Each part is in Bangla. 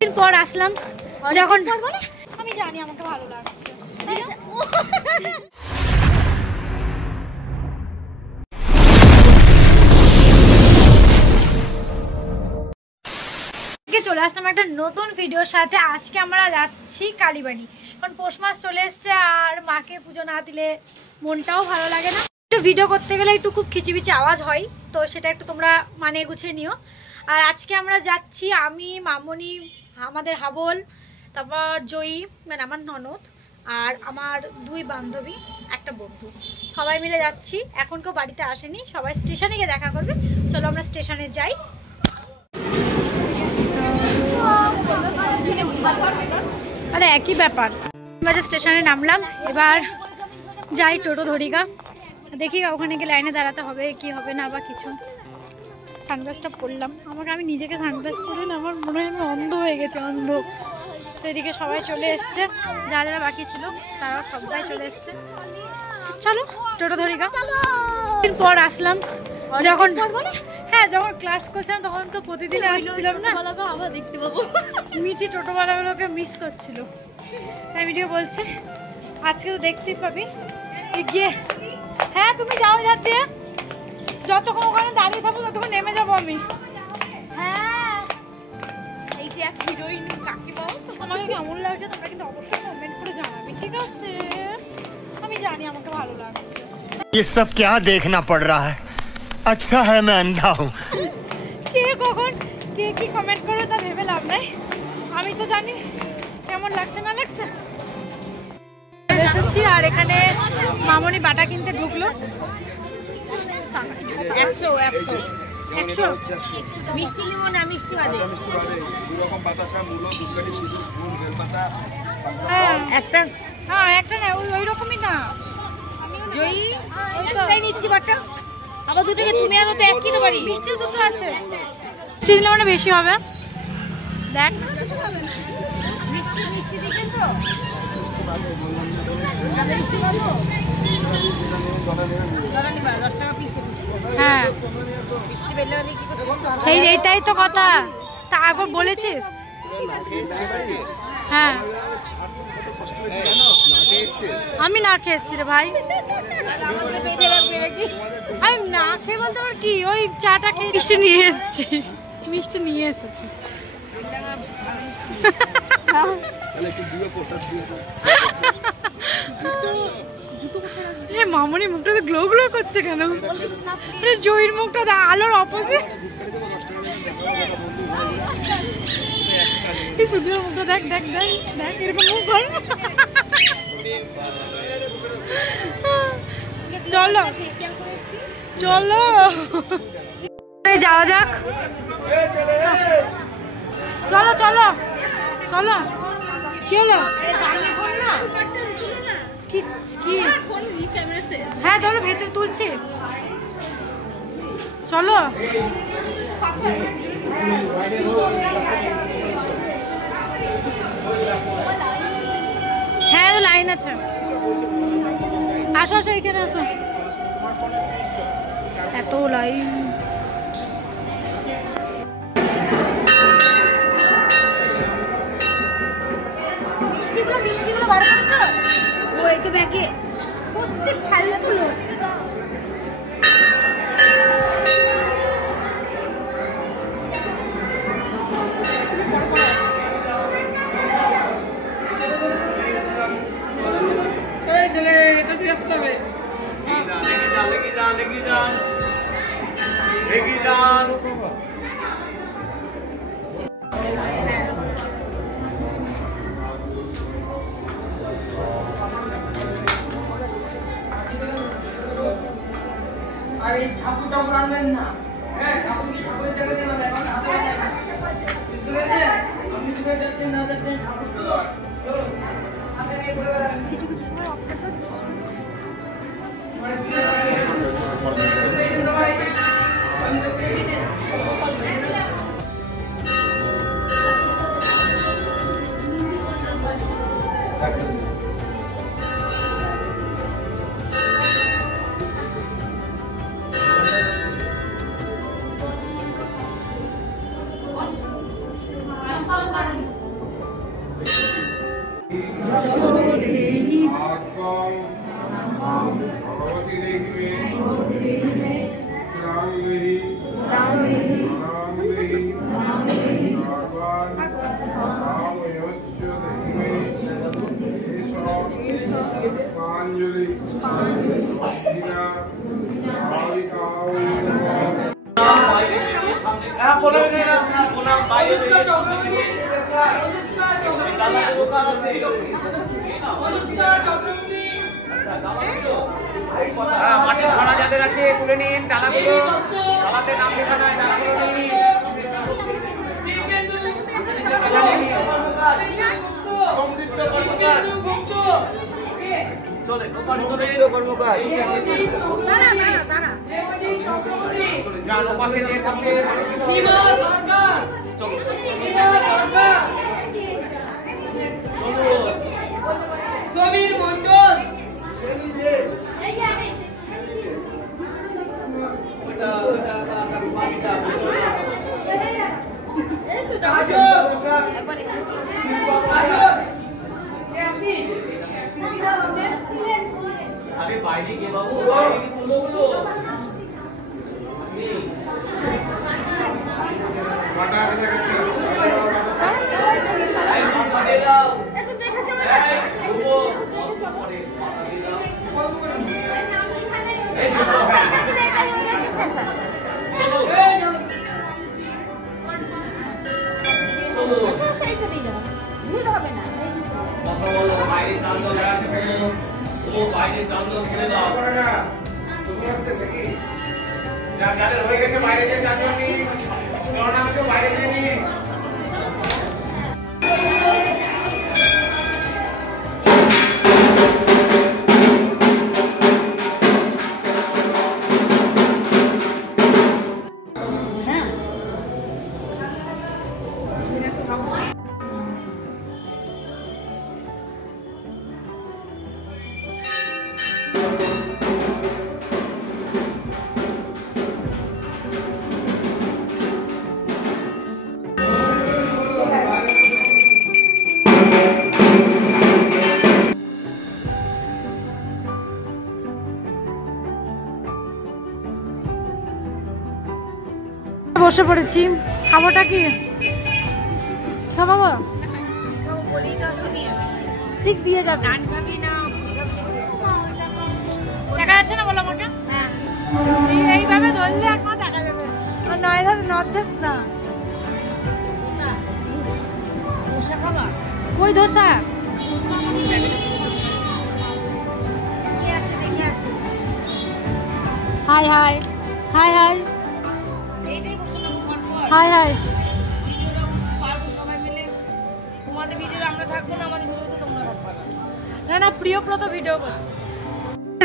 দিন পর আসলাম যখন আমি জানি আমাকে ভালো লাগছে। চলে আসলাম একটা নতুন ভিডিওর সাথে। আজকে আমরা যাচ্ছি কালীবাড়ি, কারণ পৌষ মাস চলে এসছে আর মাকে পুজো না দিলে মনটাও ভালো লাগে না। একটু ভিডিও করতে গেলে একটু খুব খিচিবিচি আওয়াজ হয়, তো সেটা একটু তোমরা মানে গুছিয়ে নিও। আর আজকে আমরা যাচ্ছি আমি, মামনি, আমাদের হাবল, তারপর জয়ী মানে আমার ননদ, আর আমার দুই বান্ধবী, একটা বন্ধু, সবাই মিলে যাচ্ছি। এখন কেউ বাড়িতে আসেনি, সবাই স্টেশনে গিয়ে দেখা করবে। চলো আমরা স্টেশনে যাই। আরে একই ব্যাপার। স্টেশনে নামলাম, এবার যাই টোটো ধরিগা, দেখি ওখানে গিয়ে লাইনে দাঁড়াতে হবে কি হবে না বা কিছু। সানগ্লাসটা পরলাম, আমি নিজেকে সানগ্লাস পরে না আমার মনে হয় আমি অন্ধ হয়ে গেছে, অন্ধ। তো এদিকে সবাই চলে এসছে, যারা যারা বাকি ছিল তারাও সবাই চলে এসছে। চলো টোটো ধরিগা। দিন পর আসলাম যখন, হ্যাঁ যখন ক্লাস করছিলাম তখন তো প্রতিদিন আসছিলাম না, আবার দেখতে পাবো। মিঠি টোটোওয়ালাগুলোকে মিস করছিল, তাই মিঠিকে বলছে আজকে তো দেখতেই পাবি গিয়ে। হ্যাঁ তুমি যাও যার দিয়ে, যতক্ষণ ওখানে দাঁড়িয়ে থাকবো ততক্ষণ নেমে যাবো আমি। হ্যাঁ এই যে এক হিরোইন কাকিমাও, আমাকে কেমন লাগছে তোমরা কিন্তু অবশ্যই কমেন্ট করে জানাবে, ঠিক আছে? আমি জানি আমাকে ভালো লাগছে। ये सब क्या देखना पड़ रहा है? अच्छा है मैं अंधा हूँ। কে কখন কে কি কমেন্ট করে তা ভেবে লাভ নাই, আমি তো জানি কেমন লাগছে না লাগছে। এসেছি আর এখানে মামনি বাটা কিনতে ঢুকলো। 100 মিষ্টি নিব না, মিষ্টি বাদে একটা, হ্যাঁ একটা না ওই রকমই না, জয়ী ওইটাই নিচ্ছি বাটা। আবার দুটোকে তুমি আর ওতে এক কিনতে পারি, মিষ্টি দুটো আছে, মিষ্টি দিলে মানে বেশি হবে। দেখ মিষ্টি মিষ্টি দিচ্ছেন তো, হ্যাঁ সেই এটাই তো কথা, তা আগে বলেছিস। হ্যাঁ আমি না খেয়ে এসছি রে ভাই, আমি না খেয়ে বলতে পার কি, ওই চাটা খেয়ে মিষ্টি নিয়ে এসেছি, মিষ্টি নিয়ে এসেছি। মামনি মুখটা তো গ্লো গ্লো করছে কেন? জয়ীর মুখটা আলোর অপোজিট, সুধীর মুখটা দেখ দেখ দেখ দেখ, এরকম মুখ কর। চলো চলো যাওয়া যাক, চলো চলো চলো। কি হলো? কি কি? হ্যাঁ চলো ভেতরে তুলছি, চলো। হ্যাঁ লাইন আছে, আসো আসো এখানে আসো, এত লাইন। মিষ্টিগুলো বার করেছো? ও একে ব্যাগে সত্যি ফালতু লোক। ঠাকুরটা আনবেন না, হ্যাঁ ঠাকুর কি ঠাকুরের জায়গা দিয়ে না, এখন হাতে বুঝতে পেরেছেন? আপনি ডুবে যাচ্ছেন না যাচ্ছেন ঠাকুর কিছু কিছু সময় भगवती देवी में राम देही মাটির ছড়া যাদের আছে তুলে নিন, ডালাগুলো ডালাতে নাম লেখা নাই, ডালাগুলো নিন। সমীর মন্ডল अरे বাইরে গিয়ে বাবু বাইরে কি বলবো বলো माटा के এই মাথা দিয়ে দাও একটু দেখা যাবে এই ঘুরবো পরে মাথা দিয়ে দাও এই চলো চলো সেইটা দিয়ে যাবো, ভুল হবে না। কথা বলো বাইরে চাঁদ লাগাতে ও বাইরে চাঁদ খেলে দাও যাদের হয়ে গেছে বাইরে যে চাঁদ নি করোনা মধ্যে বাইরে যে নি বসে পড়েছি, খাবোটা কি খাবো গো? ঠিক দিয়ে যাবে, দেখা যাচ্ছে না বলো আমাকে? এইভাবে ধরলে এখন দেখা যাবে, আর নয় ধর নর্থেস না ওই dosa high high high high high high তোমাদের ভিডিও আমরা থাকবো না, আমাদের ভিডিওতে তোমরা থাকবে না। না না প্রিয়ব্রত ভিডিও করছে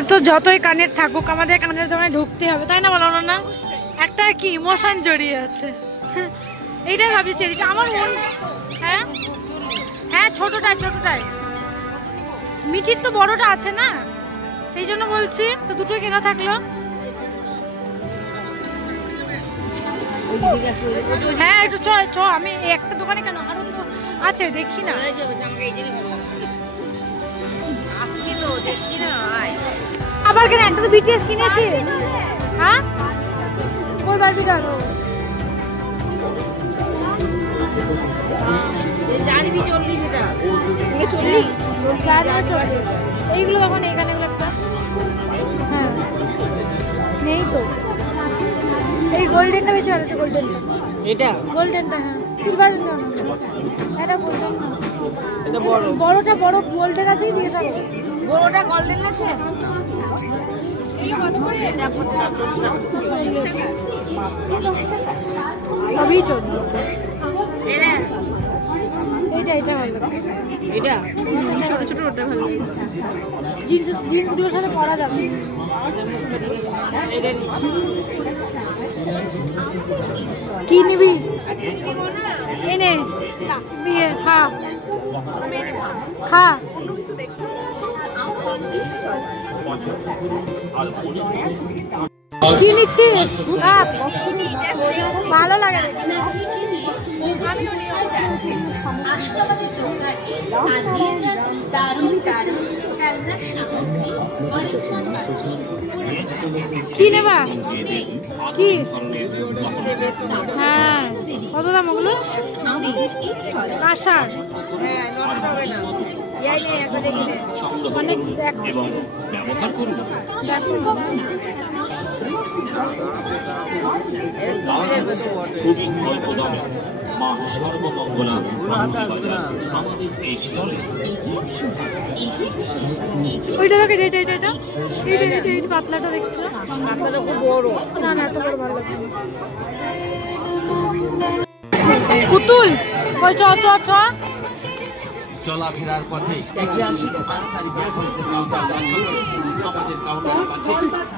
তো যতই কানের থাকুক আমাদের কানের দোকানে ঢুকতে হবে, তাই না বলো না? একটা কি ইমোশন জড়িয়ে আছে, এইটাই ভাবছি চেরিটা আমার মন। হ্যাঁ হ্যাঁ ছোটটাই ছোটটাই, মিঠির তো বড়টা আছে না, সেই জন্য বলছি তো দুটোই কেনা থাকলো। হ্যাঁ একটু চ চ, আমি একটা দোকানে কেন আরো তো আছে দেখি না। আবার কেন একটা তো বিটিএস কিনেছি। হ্যাঁ ওই বারবি গার্ল জানবি 40 এটা 40 এইগুলো তখন এইখানে একটা হ্যাঁ নেই তো, এই গোল্ডেনটা বেশি ভালো আছে। গোল্ডেনটা এটা গোল্ডেনটা হ্যাঁ, সিলভার না এটা গোল্ডেন না, এটা বড় বড়টা বড় গোল্ডেন আছে কি জিজ্ঞাসা করো। বড়টা গোল্ডেন আছে সবই চলবে। এইটা এটা ভালো লাগছে, এটা ছোট ছোট ওটা ভালো লাগছে। জিন্সগুলোর সাথে পরা যাবে। কি নিবি এনে বিয়ে খা খা। কি নিচ্ছিস? ভালো লাগে। কি নেবা কি? হ্যাঁ কত দাম ওগুলো? কাঁসার অনেক এবং ব্যবহার করুন। খুবই অল্প দামে মা সর্বমঙ্গলা আমাদের এই স্টলে। ওইটা দেখে এটা এটা এটা এই পাতলাটা দেখছো? মাথাটা খুব বড়। না না এত বড় ভালো লাগে পুতুল ওই চ চ চ চলাফেরার পথে ঐতিহাসিক আমাদের কাউন্টারের কাছে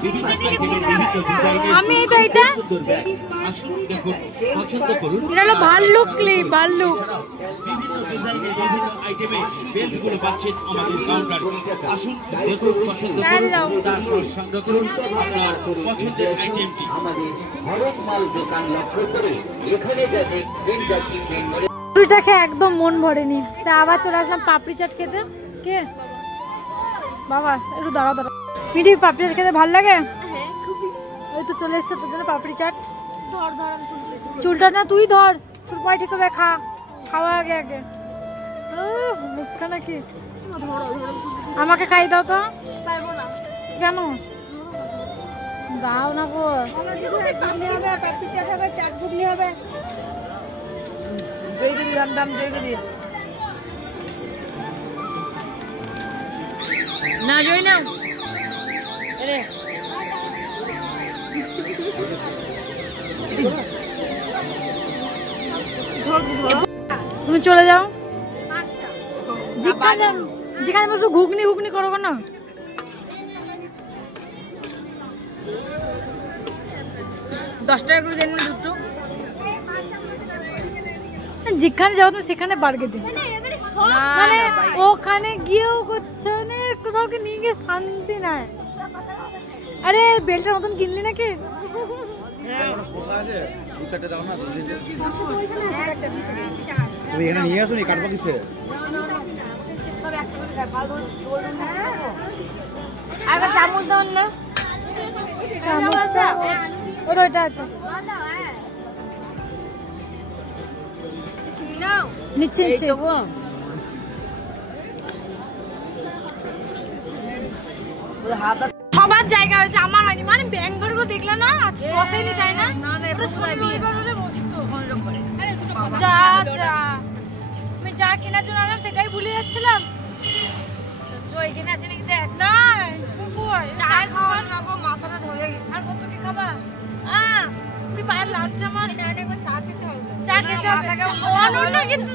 বিভিন্ন আইটেমের বিভিন্ন ডিজাইনের আমি এটা এটা আসুন দেখুন পছন্দ করুন। এটা হলো ভাল্লুক ক্লিপ ভাল্লুক বিভিন্ন ডিজাইনের বিভিন্ন আইটেমে বেল্টগুলো পাচ্ছেন আমাদের কাউন্টারে। আসুন দেখুন পছন্দ করুন, তারপর সংগ্রহ করুন আপনার পছন্দের আইটেমটি। আমাদের হরেক মাল দোকান লক্ষ্য করে এখানে যা দেখবেন যা কিনবেন পুরিটা খেয়ে একদম মন ভরেনি, তা আবার চলে আসলাম পাপড়ি চাট খেতে। কে বাবা একটু দাঁড়া দাঁড়া মিঠি পাপড়ি চাট খেতে ভালো লাগে? ওই তো চলে এসছে তোর জন্য পাপড়ি চাট। চুলটা না তুই ধর, চুল পায়ে ঠিক হবে, খা খাওয়া আগে আগে মুখটা নাকি আমাকে খাই দাও তো। কেন দাও না গো, না জয় না আরে তুমি চলে যাও যেখানে বসে ঘুগনি ঘুগনি করো না। $10 করে দেন দুটো। যেখানে যাও তুমি সেখানে বার্গেট মানে ওখানে গিয়েও করছে মানে কোথাও নিয়ে গিয়ে শান্তি নাই। আরে বেল্টের মতন কিনলি নাকি? নিয়ে আসুন কাটবো কিসে? চামচ দাও না, ওইটা আছে নিচ্ছে সবার জায়গা হয়েছে, আমার হয়নি। মানে ব্যাঙ্গর গুলো দেখলে না বসেনি তাই না? যা যা আমি যা কেনার জন্য আনলাম সেটাই ভুলে যাচ্ছিলাম। এখানে আছে নাকি দেখ। না চা খাওয়া না গো, মাথাটা ধরে গেছে। আর কত কি খাবা? তুমি পায়ের লাগছে আমার, চা খেতে হবে। চা খেতে হবে। অনন্যা কিন্তু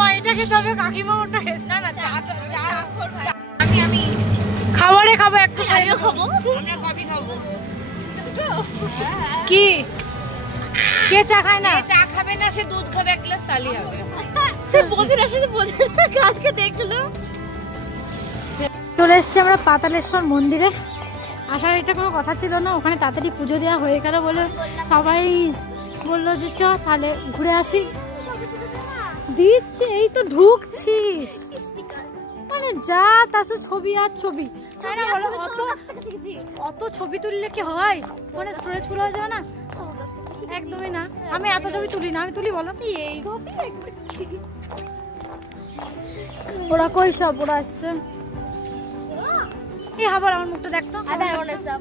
মা এটা খেতে হবে, কাকিমা ওটা খেতে। না না চা আমি খাবারে খাবো একটু, খাইও খাবো। আমরা কফি খাবো। কি কে চা খায় না? চা খাবে না সে দুধ খাবে, এক গ্লাস তালি হবে। সে বোঝে না, সে বোঝে না, আজকে দেখলো। চলে এসছি আমরা পাতালেশ্বর মন্দিরে। আসার এটা কোনো কথা ছিল না, ওখানে তাড়াতাড়ি পুজো দেওয়া হয়ে গেল বলে সবাই বললো যে চ তাহলে ঘুরে আসি। দিচ্ছে এই তো ঢুকছি, মানে যা তার ছবি আর ছবি। অত ছবি তুললে কি হয়, মানে স্টোরেজ ফুল হয়ে যাবে না? একদমই না, আমি এত ছবি তুলি না। আমি তুলি বলো ওরা কই সব, ওরা আসছে। এই আবার আমার মুখটা দেখতো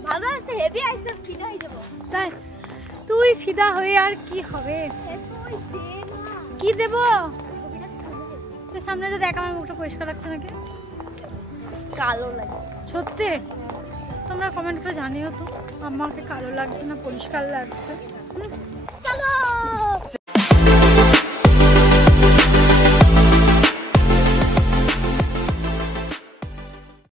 ভালো আছে, হেভি আইছে, ফিদা হয়ে যাব। তাই তুই ফিদা হয়ে আর কি হবে? কি দেব সামনে? তো দেখ আমার মুখটা পরিষ্কার লাগছে নাকি কালো লাগে সত্যি? তোমরা কমেন্ট করে জানিও তো আমাকে কালো লাগছে না পরিষ্কার লাগছে।